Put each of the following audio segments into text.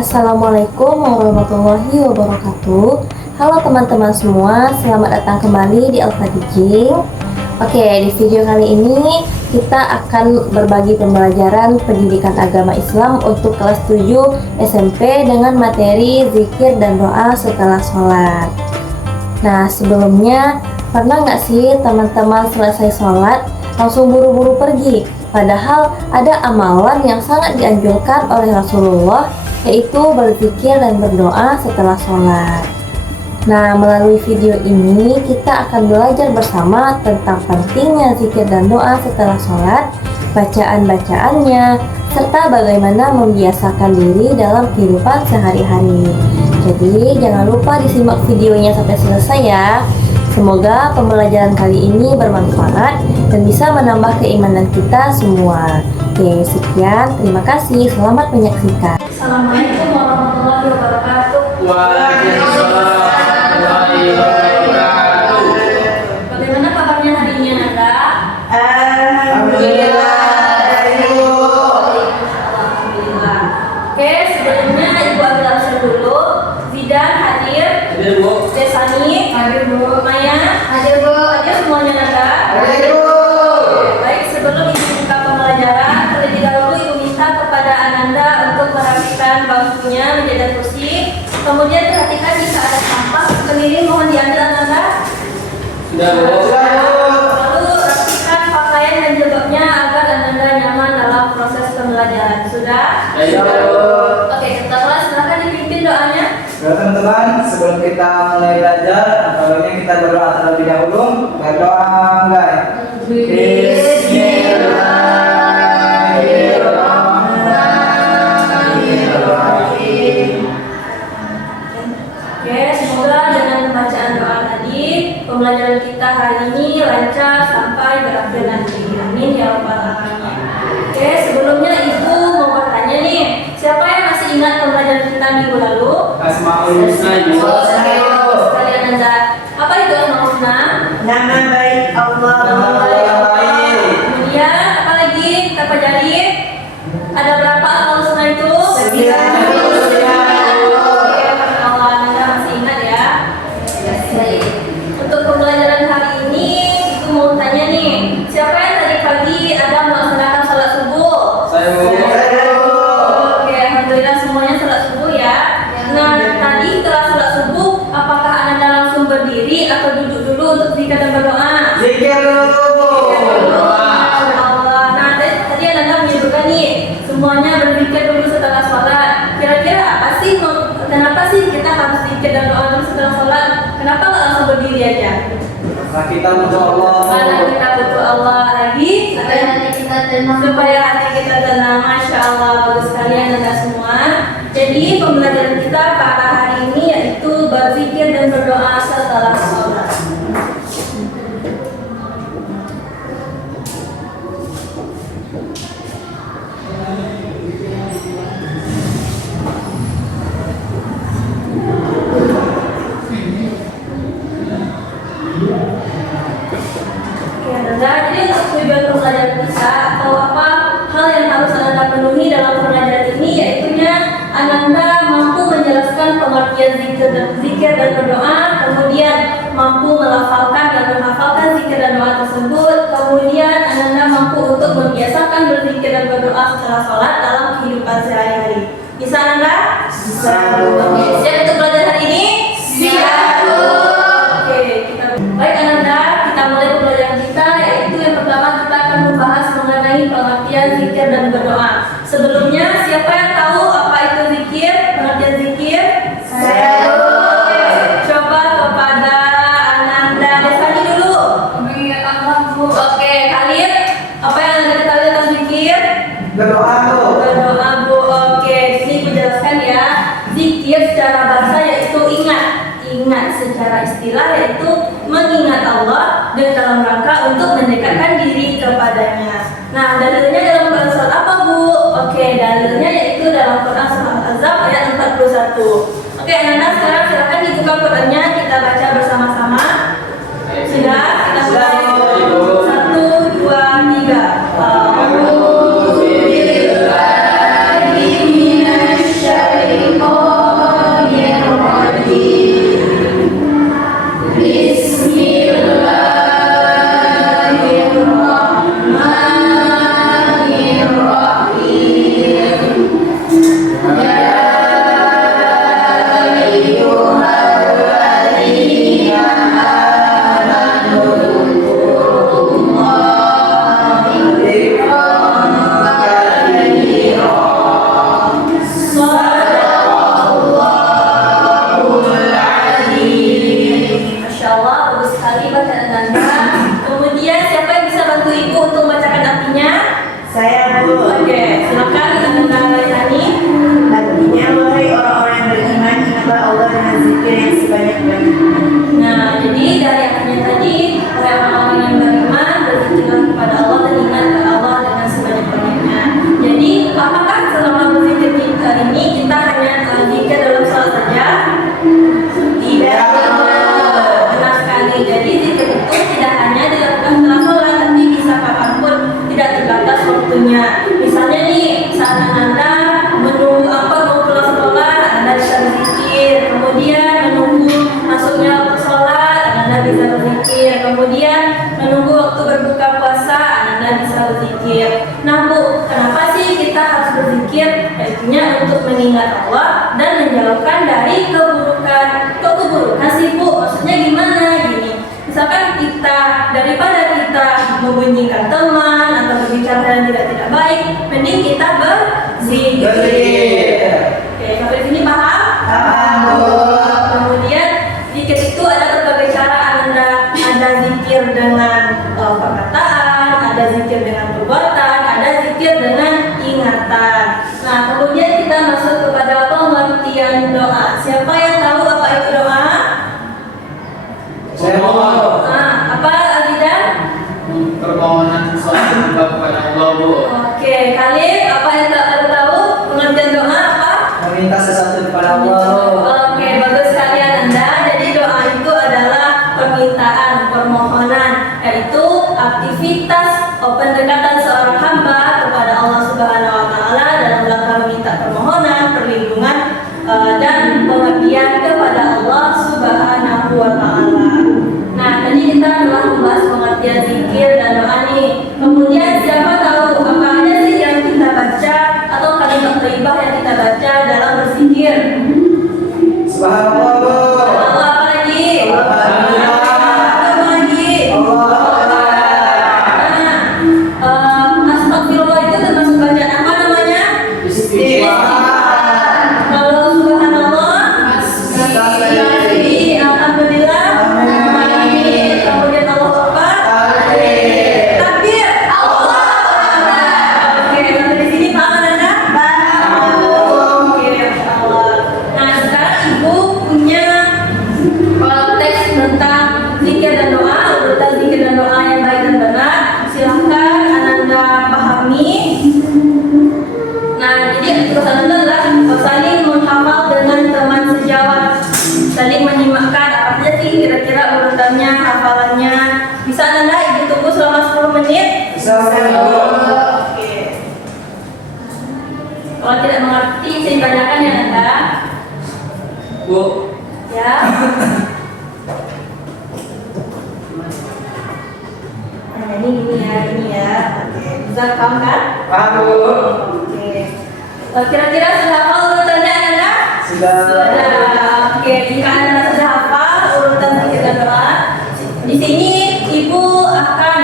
Assalamualaikum warahmatullahi wabarakatuh. Halo teman-teman semua, selamat datang kembali di Al-Fadijing. Oke, di video kali ini kita akan berbagi pembelajaran pendidikan agama Islam untuk kelas 7 SMP dengan materi zikir dan doa setelah sholat. Nah, sebelumnya pernah nggak sih teman-teman selesai sholat langsung buru-buru pergi? Padahal ada amalan yang sangat dianjurkan oleh Rasulullah, yaitu berzikir dan berdoa setelah sholat. Nah, melalui video ini kita akan belajar bersama tentang pentingnya zikir dan doa setelah sholat, bacaan-bacaannya, serta bagaimana membiasakan diri dalam kehidupan sehari-hari. Jadi jangan lupa disimak videonya sampai selesai ya. Semoga pembelajaran kali ini bermanfaat dan bisa menambah keimanan kita semua. Oke, sekian. Terima kasih. Selamat menyaksikan. Assalamualaikum warahmatullahi wabarakatuh. Waalaikumsalam warahmatullahi wabarakatuh. Bagaimana kabarnya hari ini, Nanda? Alhamdulillah. Alhamdulillah. Oke, sebelumnya Ibu ambil absen dulu. Zidan hadir. Hadir, Bu. Desani Hadir, Bu. Maya Hadir, Bu. hadir semuanya, Nanda. Hadir, Bu. Baik, sebelum Ibu buka pembelajaran, terlebih dahulu Ibu minta kepada Ananda untuk merapikan bangkunya menjadi kursi. Kemudian perhatikan jika ada sampah sekeliling mohon diambil, Ananda. Sudah, Bu. Lalu rapikan pakaian dan jilbabnya agar Ananda nyaman dalam proses pembelajaran. Sudah? Ayo, Bu. Oke, setelah silakan dipimpin doanya. Ya teman-teman, sebelum kita mulai belajar, apalagi kita berdoa terlebih dahulu. Berdoa guys. Bismillahirrahmanirrahim. Oke, semoga dengan pembacaan doa tadi pembelajaran kita hari ini lancar sampai berakhir nanti. Amin ya rabbal alamin. Oke, sebelumnya Ibu mau bertanya nih, siapa yang masih ingat pembelajaran kita minggu lalu? Asmaul Husna. Kalian Anda, apa itu Asmaul Husna? Nama baik Allah. Nama baik yang Allah. baik. Kemudian apa lagi? Kita pelajari. Ada berapa Asmaul Husna itu? 99. Oke, Masya Allah, Anda masih ingat ya? Baik. Untuk pembelajaran hari ini, Ibu mau tanya nih, siapa yang tadi pagi ada melaksanakan sholat subuh? Saya Bu. Oke, alhamdulillah semuanya sholat subuh ya. Nah, tadi setelah sholat subuh, apakah Anda langsung berdiri atau duduk dulu untuk zikir dan berdoa? Zikir dulu. Masya Allah. Nah, tadi Anda menyebutkan nih, semuanya berzikir dulu setelah sholat. Kira-kira apa sih, kenapa sih kita harus zikir dan doa dulu setelah sholat? Kenapa nggak langsung berdiri aja? Nah, kita butuh Allah. Karena kita butuh Allah lagi, Supaya hati kita tenang. supaya hati kita tenang. Masya Allah, bagus sekalian Anda semua. Jadi pembelajaran kita pada hari ini yaitu berzikir dan berdoa setelah sholat. Oke, Anda, jadi untuk tujuan pembelajaran kita atau apa hal yang harus Anda penuhi dalam pembelajaran ini yaitunya Anda mampu menjelaskan pengertian zikir dan berdoa, kemudian mampu melafalkan dan menghafalkan zikir dan doa tersebut, kemudian Anda mampu untuk membiasakan berzikir dan berdoa setelah sholat dalam kehidupan sehari-hari. Bisa Anda? Bisa. Oke, siap untuk belajar hari ini? Siap. Oke, baik Ananda, kita mulai pembelajaran kita yaitu yang pertama kita akan membahas mengenai pengertian zikir dan berdoa. Sebelumnya, siapa yang tahu apa itu zikir? Pengertian zikir? Saya. Oke, coba kepada Ananda Desani dulu. Mengingat Allah, Bu. Oke, Khalid, apa yang Anda ketahui tentang zikir? Berdoa Bu. Berdoa Bu. Oke, di sini menjelaskan ya. Zikir secara bahasa yaitu ingat. Ingat secara istilah yaitu mengingat Allah dan dalam rangka untuk mendekatkan diri kepadanya. Nah, dalilnya dalam Quran surat apa Bu? Oke, dalilnya yaitu dalam Quran surat Al-Ahzab ayat 41. Oke, Nana sekarang silakan dibuka Qurannya, kita baca bersama-sama. Sudah, kita mulai. 1, 2, 3. A'udzu billahi minasy mengingat Allah dan menjauhkan dari keburukan. Kok keburukan sih Bu? Maksudnya gimana? Gini, misalkan daripada kita membunyikan teman atau berbicara yang tidak baik, mending kita berzikir. Oke, sampai sini paham? Kemudian zikir itu ada berbagai cara. Ada zikir dengan perkataan, ada zikir dengan perbuatan, ada zikir dengan ingatan. Nah, kemudian kita masuk kepada pengertian doa. Siapa yang tahu apa itu doa? Saya mau. Nah, apa Azidan? Permohonan sesuatu kepada Allah, Bu. Oke, Khalid, apa yang tak tahu? Pengertian doa apa? Meminta sesuatu kepada Allah. Oke, bagus sekali Anda. Jadi doa itu adalah permintaan, permohonan, yaitu aktivitas pendekatan seorang hamba kepada Allah Subhanahu wa taala dalam rangka meminta permohonan, perlindungan dan pengertian kepada Allah Subhanahu wa taala. Nah, tadi kita telah membahas pengertian zikir dan doa nih. Kemudian siapa tahu apa aja sih yang kita baca atau kalimat thayyibah yang kita baca dalam berzikir? Subhanallah, Bu. Allah apa lagi? Alhamdulillah. Apa lagi? Astagfirullah itu termasuk bacaan apa namanya? Kalau subhanallah, alhamdulillah, amin. Kemudian Allah Akbar, takbir, Allah Akbar. Oke, sampai di sini paham Anda? Oke, Masya Allah. Nah, sekarang Ibu punya teks tentang zikir dan doa, urutan zikir dan doa yang baik dan benar. Silahkan Ananda pahami. Nah, jadi tugas Ananda adalah saling menghafal dengan teman sejawat, saling menyimakkan apa saja sih kira-kira urutannya, hafalannya. Bisa Ananda Ibu tunggu selama 10 menit? Bisa, Bu. Oke. Kalau tidak mengerti, bisa ditanyakan ya Anda. Bu, Ya. Nah, ini ya. Oke. Bisa paham kan? Paham, Bu. Oke. Kira-kira sudah hafal urutannya Anda? Sudah. Oke, jika Anda sudah hafal urutan zikir dan doa, di sini Ibu akan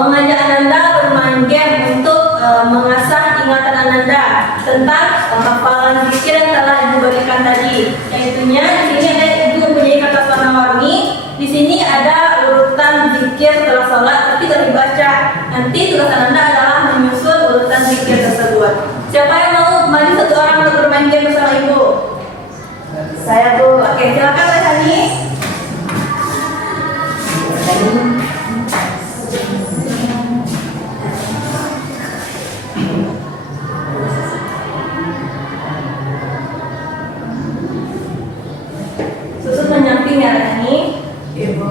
mengajak Anda bermain game untuk mengasah ingatan Anda tentang hafalan zikir yang telah Ibu berikan tadi. Yaitunya di sini ada Ibu mempunyai kertas warna warni. Di sini ada urutan zikir setelah sholat, tapi tidak dibaca. Nanti tugas Anda adalah menyusun urutan zikir tersebut. Siapa yang mau maju satu orang untuk bermain game bersama Ibu? Saya Bu. Oke, silakan Rehani. Susun menyamping ya Rehani. Ibu.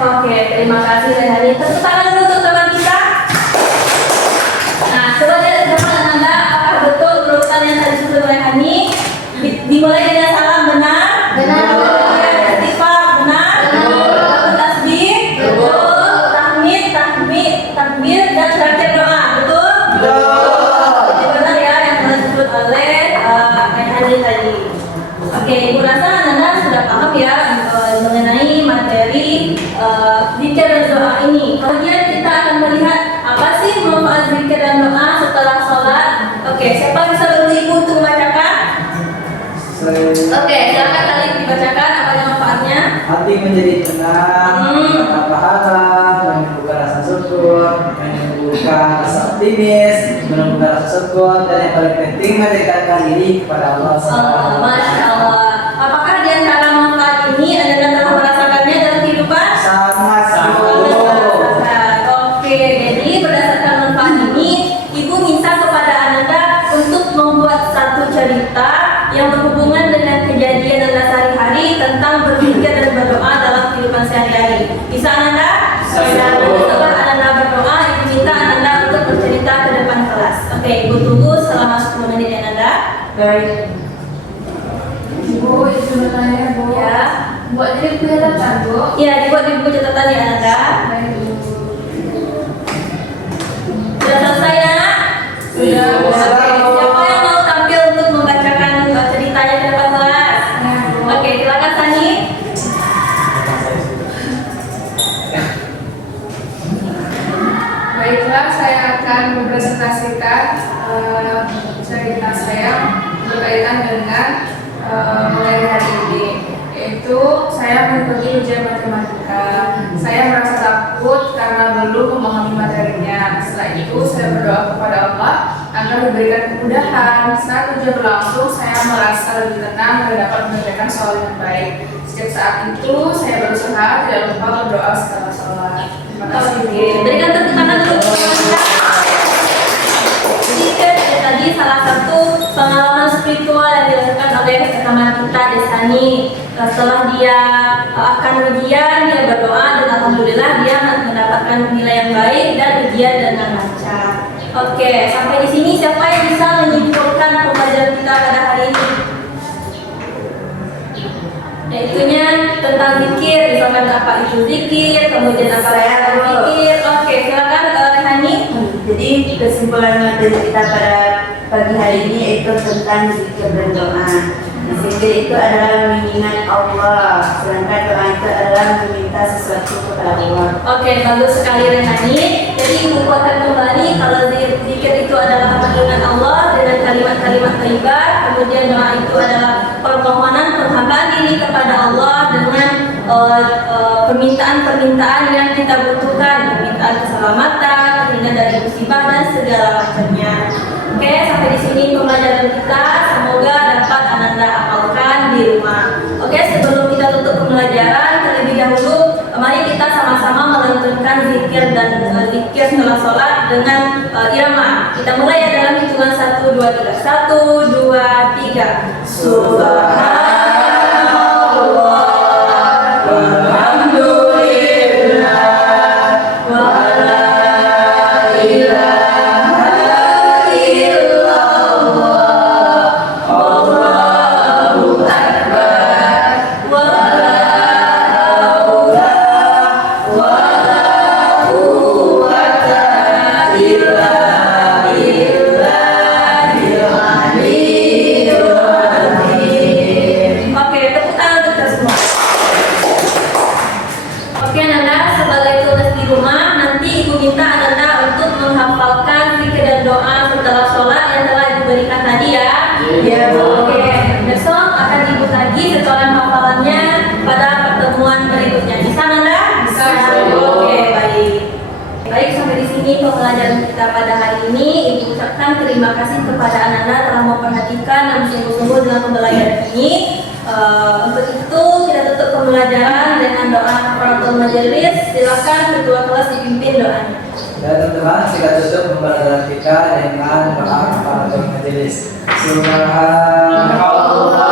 Oke, terima kasih Rehani. Tepuk tangan dulu untuk teman kita. Nah, coba lihat teman Anda apakah betul urutan yang tadi sudah Rehani. Dimulai dengan salam benar? Benar. Kemudian istighfar benar? Betul. Tasbih? Betul. Takbir dan terakhir doa, betul? Jadi benar ya yang telah disebut oleh Rehani tadi. Oke, Ibu rasa Anda sudah paham ya mengenai materi zikir dan doa ini. Kemudian kita akan melihat apa sih manfaat zikir dan doa setelah sholat. Oke, siapa bisa bantu Ibu untuk membacakan? Oke, silakan kali dibacakan apa yang manfaatnya. Hati menjadi tenang, mendapat pahala, menimbulkan rasa syukur, menimbulkan rasa optimis, menumbuhkan rasa syukur, dan yang paling penting mendekatkan diri kepada Allah SWT. Masya Allah. Apakah di antara manfaat ini Anda telah merasakannya dalam kehidupan? Sangat. Oke, jadi berdasarkan Oke, Ibu tunggu selama 10 menit ya Nanda. Baik. Bu, itu bertanya Bu. Ya. Buat jadi kelihatan Bu. Iya, dibuat di buku catatan ya Nanda. Baik Bu. Sudah selesai ya? Sudah. Oke, siapa yang mau tampil untuk membacakan ceritanya di depan kelas? Ya, Bu. Oke, silakan Sani. Baiklah, saya akan mempresentasikan cerita saya berkaitan dengan mulai hari ini, yaitu saya mengikuti ujian matematika. Saya merasa takut karena belum memahami materinya. Setelah itu saya berdoa kepada Allah agar diberikan kemudahan. Saat ujian berlangsung, saya merasa lebih tenang dan dapat mengerjakan soal yang baik. Sejak saat itu saya berusaha tidak lupa berdoa setelah sholat. Terima kasih. Oke, berikan tepuk tangan dulu. Jadi kan tadi salah satu pengalaman spiritual yang dirasakan oleh teman kita Desani. Setelah dia akan ujian, dia berdoa dan alhamdulillah dia mendapatkan nilai yang baik dan ujian dengan lancar. Oke, sampai di sini siapa yang bisa menyimpulkan pembelajaran kita pada hari ini? Yaitunya tentang zikir, misalkan apa itu zikir, kemudian apa itu zikir. Oke, silakan Rehani. Jadi kesimpulan materi kita pada pagi hari ini yaitu tentang zikir dan doa. Zikir itu adalah mengingat Allah, sedangkan doa itu adalah meminta sesuatu kepada Allah. Oke, bagus sekali Rehani. Jadi ibu kuatkan kembali kalau zikir itu adalah mengingat Allah dengan kalimat-kalimat thayyibah, kemudian doa itu adalah permohonan penghambaan diri kepada Allah dengan permintaan-permintaan yang kita butuhkan, permintaan keselamatan, terhindar dari musibah dan segala macamnya. Oke, sampai di sini pembelajaran kita. Semoga dapat Ananda hafalkan di rumah. Oke, sebelum kita tutup pembelajaran, terlebih dahulu mari kita sama-sama melantunkan zikir dan zikir setelah sholat dengan irama. Kita mulai ya dalam hitungan 1, 2, 3. 1, 2, 3. Subhanallah. Pembelajaran kita pada hari ini, Ibu ucapkan terima kasih kepada Ananda telah memperhatikan dan sungguh-sungguh dalam pembelajaran ini. Untuk itu kita tutup pembelajaran dengan doa kafaratul majelis. Silakan ketua kelas dipimpin doanya. Dan teman-teman, kita tutup pembelajaran kita dengan doa kafaratul majelis. Subhanallah.